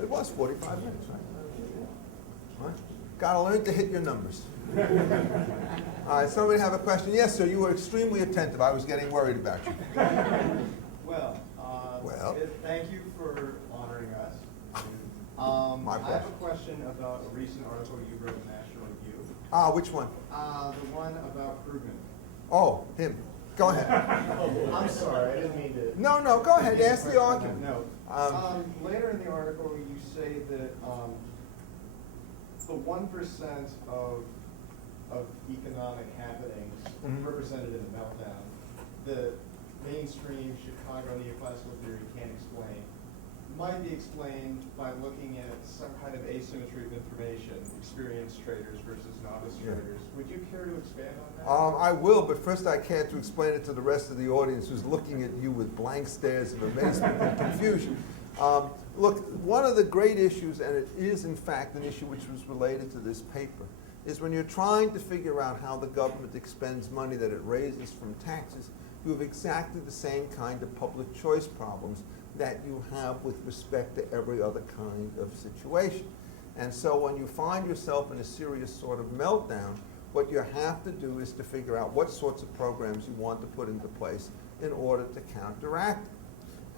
It was 45 minutes, right? Gotta learn to hit your numbers. All right, somebody have a question? Yes, sir, you were extremely attentive. I was getting worried about you. Well, thank you for honoring us. My I pleasure. have a question about a recent article you wrote in National Review. Which one? The one about Krugman. Oh, him. Go ahead. I'm sorry, I didn't mean to. No, go ahead. Ask the argument. No. Later in the article, you say that the 1% of economic happenings represented in the meltdown, the mainstream Chicago neoclassical theory can't explain, might be explained by looking at some kind of asymmetry of information, experienced traders versus novice traders. Would you care to expand on that? I will, but first I can't to explain it to the rest of the audience who's looking at you with blank stares of amazement and confusion. Look, one of the great issues, and it is in fact an issue which was related to this paper, is when you're trying to figure out how the government expends money that it raises from taxes, you have exactly the same kind of public choice problems that you have with respect to every other kind of situation. And so when you find yourself in a serious sort of meltdown, what you have to do is to figure out what sorts of programs you want to put into place in order to counteract it.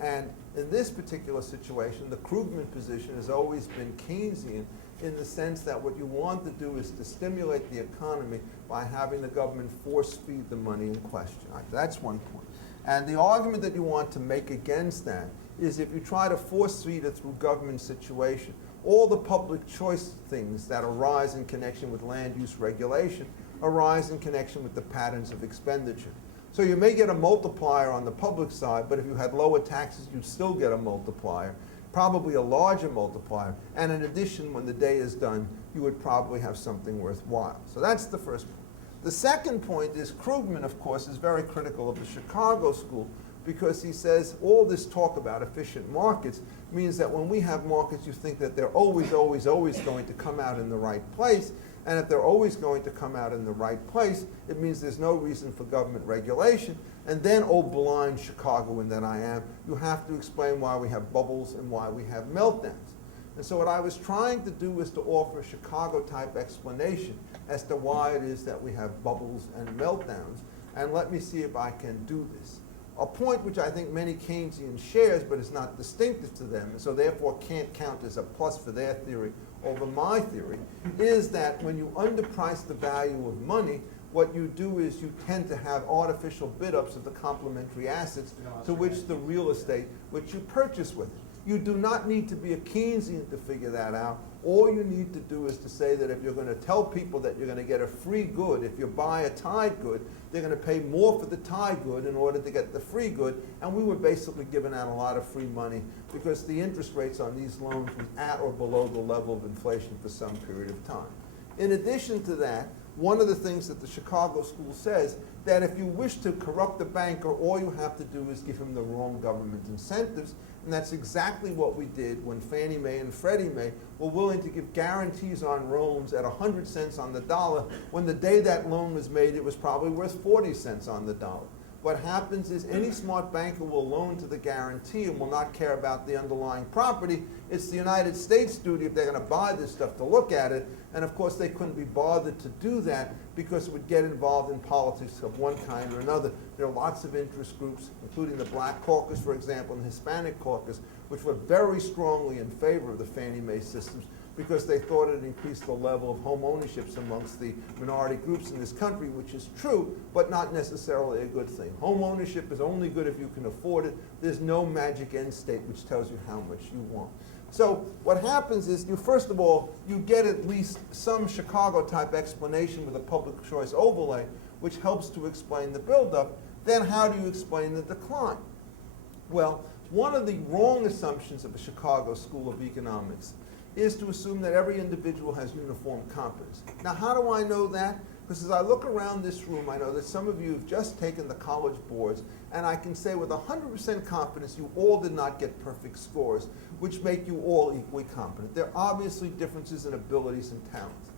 And in this particular situation, the Krugman position has always been Keynesian in the sense that what you want to do is to stimulate the economy by having the government force feed the money in question. Right, that's one point. And the argument that you want to make against that is if you try to force feed it through government situation, all the public choice things that arise in connection with land use regulation arise in connection with the patterns of expenditure. So you may get a multiplier on the public side, but if you had lower taxes, you'd still get a multiplier, probably a larger multiplier. And in addition, when the day is done, you would probably have something worthwhile. So that's the first point. The second point is Krugman, of course, is very critical of the Chicago school, because he says all this talk about efficient markets means that when we have markets, you think that they're always, always, always going to come out in the right place. And if they're always going to come out in the right place, it means there's no reason for government regulation. And then, oh blind Chicagoan that I am, you have to explain why we have bubbles and why we have meltdowns. And so what I was trying to do was to offer a Chicago-type explanation as to why it is that we have bubbles and meltdowns. And let me see if I can do this. A point which I think many Keynesians shares, but is not distinctive to them, and so therefore can't count as a plus for their theory over my theory, is that when you underprice the value of money, what you do is you tend to have artificial bid-ups of the complementary assets to which the real estate which you purchase with it. You do not need to be a Keynesian to figure that out. All you need to do is to say that if you're going to tell people that you're going to get a free good, if you buy a tied good, they're going to pay more for the tied good in order to get the free good. And we were basically giving out a lot of free money because the interest rates on these loans was at or below the level of inflation for some period of time. In addition to that, one of the things that the Chicago School says, that if you wish to corrupt the banker, all you have to do is give him the wrong government incentives. And that's exactly what we did when Fannie Mae and Freddie Mae were willing to give guarantees on loans at 100 cents on the dollar, when the day that loan was made, it was probably worth 40 cents on the dollar. What happens is any smart banker will loan to the guarantee and will not care about the underlying property. It's the United States' duty, if they're going to buy this stuff, to look at it. And of course, they couldn't be bothered to do that because it would get involved in politics of one kind or another. There are lots of interest groups, including the Black Caucus, for example, and the Hispanic Caucus, which were very strongly in favor of the Fannie Mae systems because they thought it increased the level of home ownerships amongst the minority groups in this country, which is true, but not necessarily a good thing. Home ownership is only good if you can afford it. There's no magic end state which tells you how much you want. So what happens is, you first of all, you get at least some Chicago-type explanation with a public choice overlay, which helps to explain the buildup. Then how do you explain the decline? Well, one of the wrong assumptions of the Chicago School of Economics is to assume that every individual has uniform competence. Now, how do I know that? Because as I look around this room, I know that some of you have just taken the college boards, and I can say with 100% confidence you all did not get perfect scores, which make you all equally competent. There are obviously differences in abilities and talents.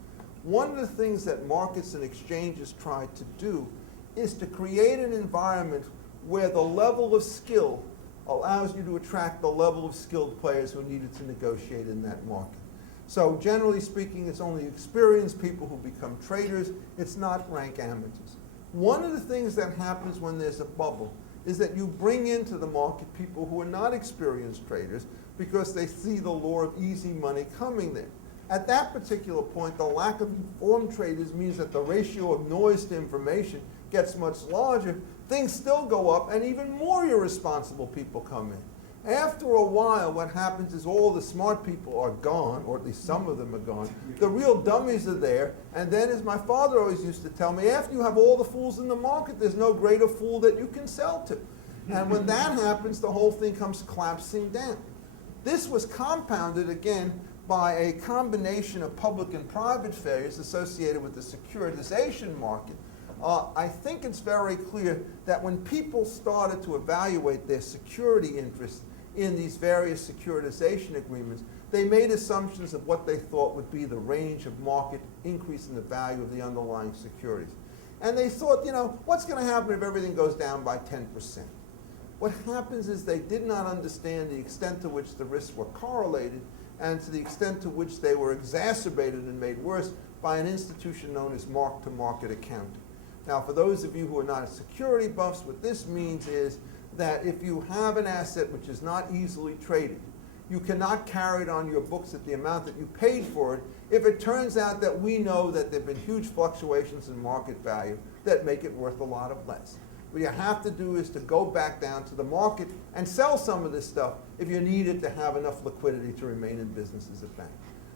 One of the things that markets and exchanges try to do is to create an environment where the level of skill allows you to attract the level of skilled players who are needed to negotiate in that market. So generally speaking, it's only experienced people who become traders. It's not rank amateurs. One of the things that happens when there's a bubble is that you bring into the market people who are not experienced traders because they see the law of easy money coming there. At that particular point, the lack of informed traders means that the ratio of noise to information gets much larger. Things still go up, and even more irresponsible people come in. After a while, what happens is all the smart people are gone, or at least some of them are gone. The real dummies are there, and then, as my father always used to tell me, after you have all the fools in the market, there's no greater fool that you can sell to. And when that happens, the whole thing comes collapsing down. This was compounded, again, by a combination of public and private failures associated with the securitization market. I think it's very clear that when people started to evaluate their security interests in these various securitization agreements, they made assumptions of what they thought would be the range of market increase in the value of the underlying securities. And they thought, you know, what's going to happen if everything goes down by 10%? What happens is they did not understand the extent to which the risks were correlated and to the extent to which they were exacerbated and made worse by an institution known as mark-to-market accounting. Now, for those of you who are not security buffs, what this means is that if you have an asset which is not easily traded, you cannot carry it on your books at the amount that you paid for it if it turns out that we know that there have been huge fluctuations in market value that make it worth a lot of less. What you have to do is to go back down to the market and sell some of this stuff if you need it to have enough liquidity to remain in business as a bank.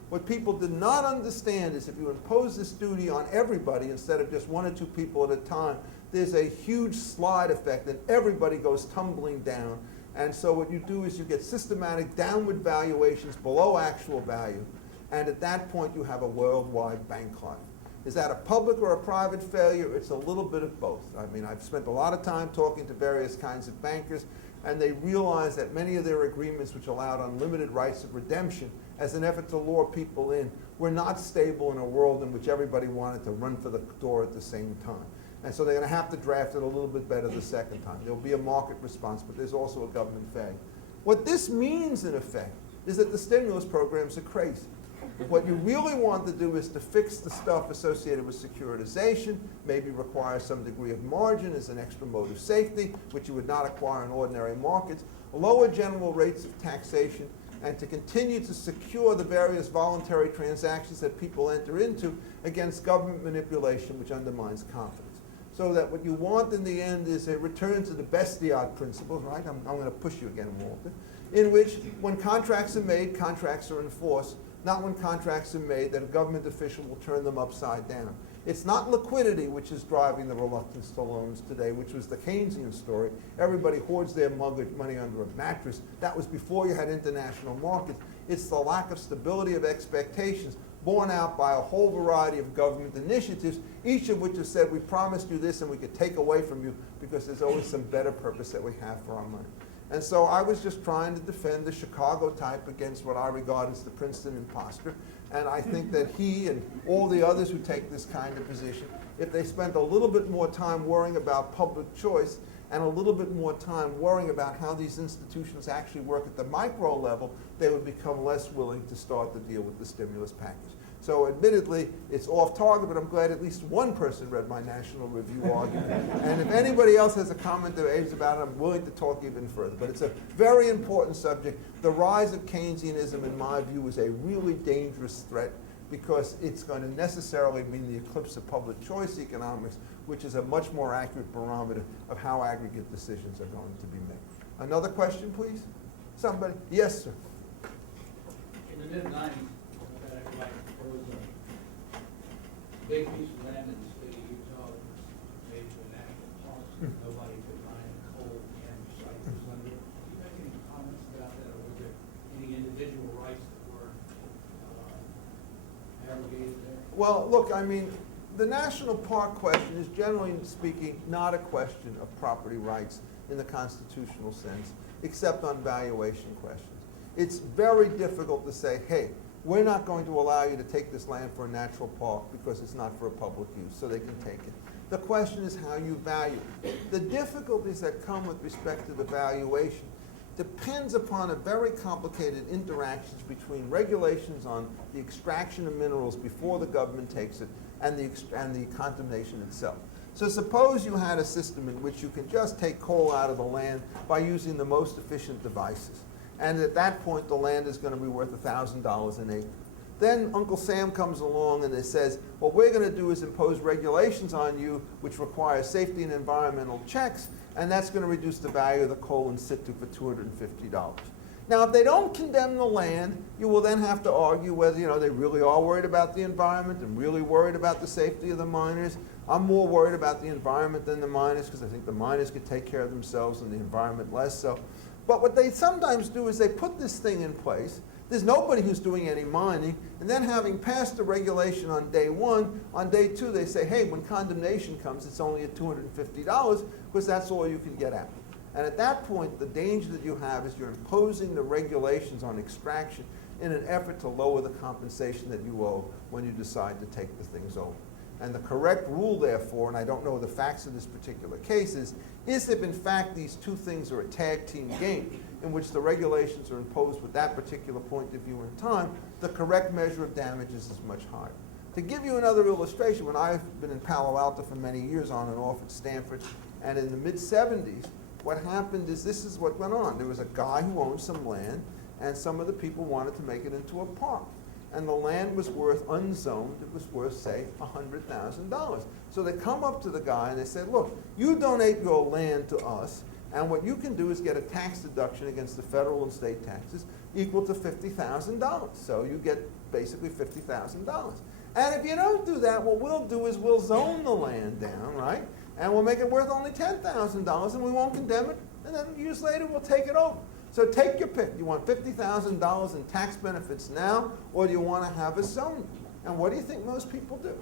What people did not understand is if you impose this duty on everybody instead of just one or two people at a time, there's a huge slide effect and everybody goes tumbling down. And so what you do is you get systematic downward valuations below actual value. And at that point, you have a worldwide bank climate. Is that a public or a private failure? It's a little bit of both. I mean, I've spent a lot of time talking to various kinds of bankers, and they realize that many of their agreements, which allowed unlimited rights of redemption as an effort to lure people in, were not stable in a world in which everybody wanted to run for the door at the same time. And so they're going to have to draft it a little bit better the second time. There'll be a market response, but there's also a government failure. What this means, in effect, is that the stimulus programs are crazy. What you really want to do is to fix the stuff associated with securitization, maybe require some degree of margin as an extra mode of safety, which you would not acquire in ordinary markets, lower general rates of taxation, and to continue to secure the various voluntary transactions that people enter into against government manipulation, which undermines confidence. So that what you want in the end is a return to the Bestiad principles, right? I'm going to push you again, Walter, in which when contracts are made, contracts are enforced, not when contracts are made that a government official will turn them upside down. It's not liquidity which is driving the reluctance to loans today, which was the Keynesian story. Everybody hoards their money under a mattress. That was before you had international markets. It's the lack of stability of expectations borne out by a whole variety of government initiatives, each of which has said, we promised you this and we could take away from you because there's always some better purpose that we have for our money. And so I was just trying to defend the Chicago type against what I regard as the Princeton imposter. And I think that he and all the others who take this kind of position, if they spent a little bit more time worrying about public choice and a little bit more time worrying about how these institutions actually work at the micro level, they would become less willing to start to deal with the stimulus package. So admittedly, it's off target, but I'm glad at least one person read my National Review argument. And if anybody else has a comment to raise about it, I'm willing to talk even further. But it's a very important subject. The rise of Keynesianism, in my view, is a really dangerous threat because it's going to necessarily mean the eclipse of public choice economics, which is a much more accurate barometer of how aggregate decisions are going to be made. Another question, please? Somebody? Yes, sir. In the mid-90s, there was a big piece of land in the state of Utah that was made to a national park. Nobody could mine coal and site was under it. Do you make any comments about that, or was there any individual rights that were abrogated there? Well, look, I mean, the national park question is, generally speaking, not a question of property rights in the constitutional sense, except on valuation questions. It's very difficult to say, hey, we're not going to allow you to take this land for a natural park because it's not for a public use, so they can take it. The question is how you value it. The difficulties that come with respect to the valuation depends upon a very complicated interactions between regulations on the extraction of minerals before the government takes it and the condemnation itself. So suppose you had a system in which you can just take coal out of the land by using the most efficient devices. And at that point, the land is going to be worth $1,000 an acre. Then Uncle Sam comes along and it says, what we're going to do is impose regulations on you which require safety and environmental checks, and that's going to reduce the value of the coal in situ for $250. Now, if they don't condemn the land, you will then have to argue whether they really are worried about the environment and really worried about the safety of the miners. I'm more worried about the environment than the miners because I think the miners could take care of themselves and the environment less so. But what they sometimes do is they put this thing in place. There's nobody who's doing any mining, and then having passed the regulation on day one, on day two they say, hey, when condemnation comes, it's only at $250 because that's all you can get at. And at that point, the danger that you have is you're imposing the regulations on extraction in an effort to lower the compensation that you owe when you decide to take the things over. And the correct rule, therefore, and I don't know the facts of this particular case, is if in fact these two things are a tag team game in which the regulations are imposed with that particular point of view in time, the correct measure of damages is much higher. To give you another illustration, when I've been in Palo Alto for many years on and off at Stanford, and in the mid-70s, what happened is this is what went on. There was a guy who owned some land, and some of the people wanted to make it into a park. And the land was worth, unzoned, it was worth, say, $100,000. So they come up to the guy and they say, look, you donate your land to us, and what you can do is get a tax deduction against the federal and state taxes equal to $50,000. So you get basically $50,000. And if you don't do that, what we'll do is we'll zone the land down, right? And we'll make it worth only $10,000, and we won't condemn it, and then years later we'll take it over. So take your pick. You want $50,000 in tax benefits now, or do you want to have a zone? And what do you think most people do?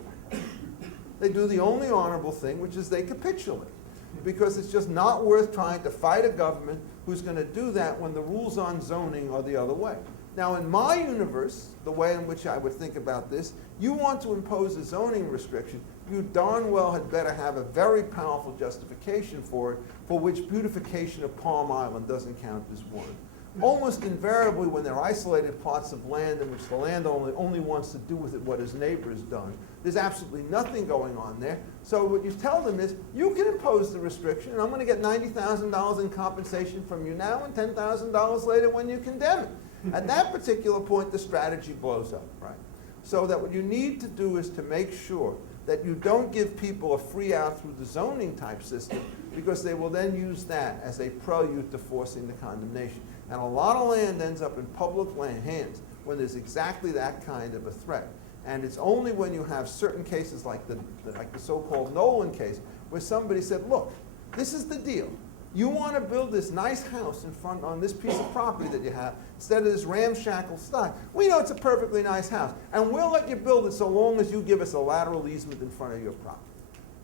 They do the only honorable thing, which is they capitulate. Because it's just not worth trying to fight a government who's going to do that when the rules on zoning are the other way. Now, in my universe, the way in which I would think about this, you want to impose a zoning restriction, you darn well had better have a very powerful justification for it, for which beautification of Palm Island doesn't count as one. Almost invariably, when they're isolated plots of land in which the landowner only wants to do with it what his neighbor has done, there's absolutely nothing going on there. So what you tell them is, you can impose the restriction, and I'm going to get $90,000 in compensation from you now and $10,000 later when you condemn it. At that particular point, the strategy blows up, right? So that what you need to do is to make sure that you don't give people a free out through the zoning type system, because they will then use that as a prelude to forcing the condemnation. And a lot of land ends up in public land hands when there's exactly that kind of a threat. And it's only when you have certain cases like the so-called Nolan case, where somebody said, look, this is the deal. You want to build this nice house in front on this piece of property that you have, instead of this ramshackle style. We know it's a perfectly nice house, and we'll let you build it so long as you give us a lateral easement in front of your property.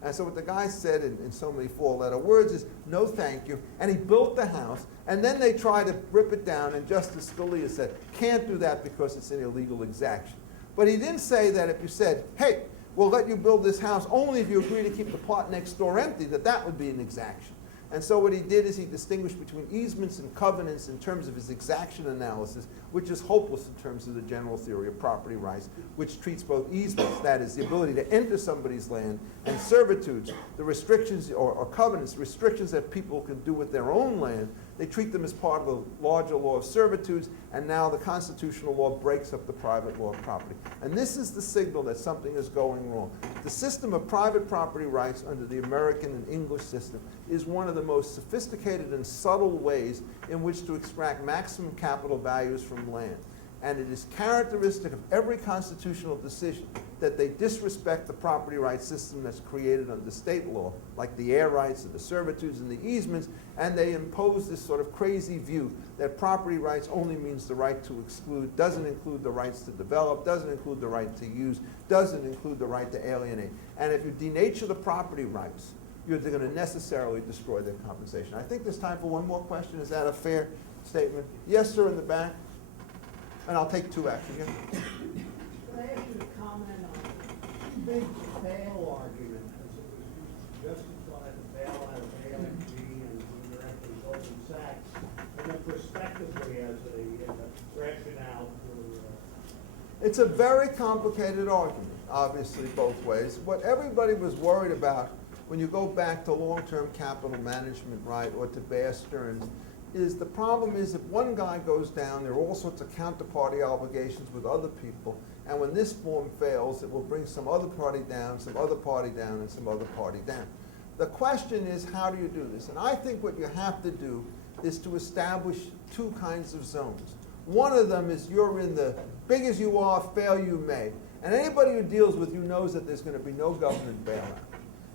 And so what the guy said in so many four-letter words is, no thank you, and he built the house, and then they tried to rip it down, and Justice Scalia said, can't do that because it's an illegal exaction. But he didn't say that if you said, hey, we'll let you build this house only if you agree to keep the plot next door empty, that would be an exaction. And so what he did is he distinguished between easements and covenants in terms of his exaction analysis, which is hopeless in terms of the general theory of property rights, which treats both easements, that is, the ability to enter somebody's land, and servitudes, the restrictions or covenants, restrictions that people can do with their own land. They treat them as part of the larger law of servitudes, and now the constitutional law breaks up the private law of property. And this is the signal that something is going wrong. The system of private property rights under the American and English system is one of the most sophisticated and subtle ways in which to extract maximum capital values from land. And it is characteristic of every constitutional decision that they disrespect the property rights system that's created under state law, like the air rights and the servitudes and the easements, and they impose this sort of crazy view that property rights only means the right to exclude, doesn't include the rights to develop, doesn't include the right to use, doesn't include the right to alienate. And if you denature the property rights, you're going to necessarily destroy their compensation. I think there's time for one more question. Is that a fair statement? Yes, sir, in the back. And I'll take two, actually. Yeah. Could I ask you to comment on the big bail argument, as it was used to justify the bail out of AIG and indirectly Goldman Sachs, and then prospectively as a rationale for... It's a very complicated argument, obviously, both ways. What everybody was worried about when you go back to long-term capital management, right, or to Bear Stearns, is the problem is if one guy goes down, there are all sorts of counterparty obligations with other people, and when this form fails, it will bring some other party down, some other party down, and some other party down. The question is, how do you do this? And I think what you have to do is to establish two kinds of zones. One of them is you're in the big as you are, fail you may. And anybody who deals with you knows that there's going to be no government bailout.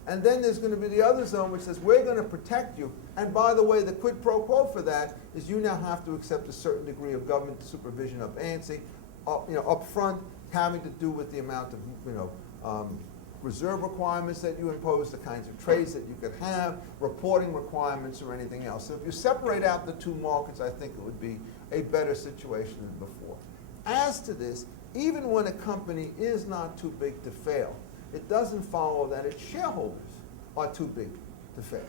And then there's going to be the other zone which says, we're going to protect you. And by the way, the quid pro quo for that is you now have to accept a certain degree of government supervision of ANSI, up front, having to do with the amount of reserve requirements that you impose, the kinds of trades that you could have, reporting requirements, or anything else. So if you separate out the two markets, I think it would be a better situation than before. As to this, even when a company is not too big to fail, it doesn't follow that its shareholders are too big to fail.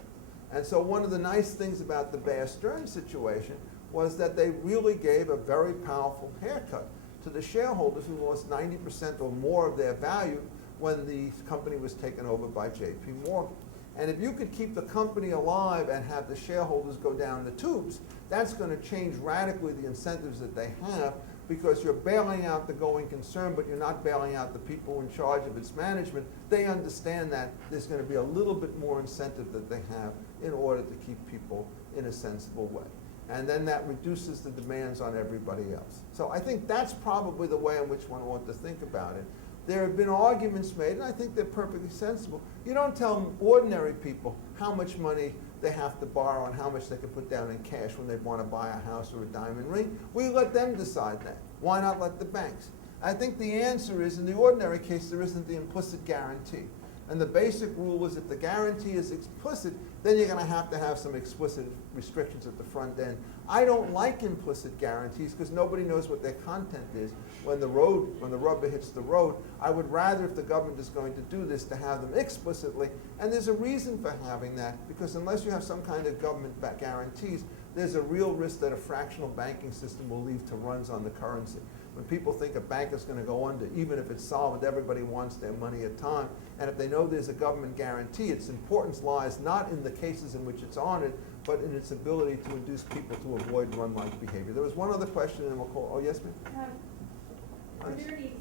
And so one of the nice things about the Bear Stearns situation was that they really gave a very powerful haircut to the shareholders who lost 90% or more of their value when the company was taken over by J.P. Morgan. And if you could keep the company alive and have the shareholders go down the tubes, that's going to change radically the incentives that they have, because you're bailing out the going concern, but you're not bailing out the people in charge of its management. They understand that there's going to be a little bit more incentive that they have in order to keep people in a sensible way. And then that reduces the demands on everybody else. So I think that's probably the way in which one ought to think about it. There have been arguments made, and I think they're perfectly sensible. You don't tell ordinary people how much money they have to borrow and how much they can put down in cash when they want to buy a house or a diamond ring. We let them decide that. Why not let the banks? I think the answer is, in the ordinary case, there isn't the implicit guarantee. And the basic rule is if the guarantee is explicit, then you're going to have some explicit restrictions at the front end. I don't like implicit guarantees because nobody knows what their content is. When the rubber hits the road, I would rather, if the government is going to do this, to have them explicitly. And there's a reason for having that, because unless you have some kind of government guarantees, there's a real risk that a fractional banking system will lead to runs on the currency. When people think a bank is going to go under, even if it's solvent, everybody wants their money at time. And if they know there's a government guarantee, its importance lies not in the cases in which it's honored, but in its ability to induce people to avoid run-like behavior. There was one other question, and we'll call. Oh, yes, ma'am. Are there any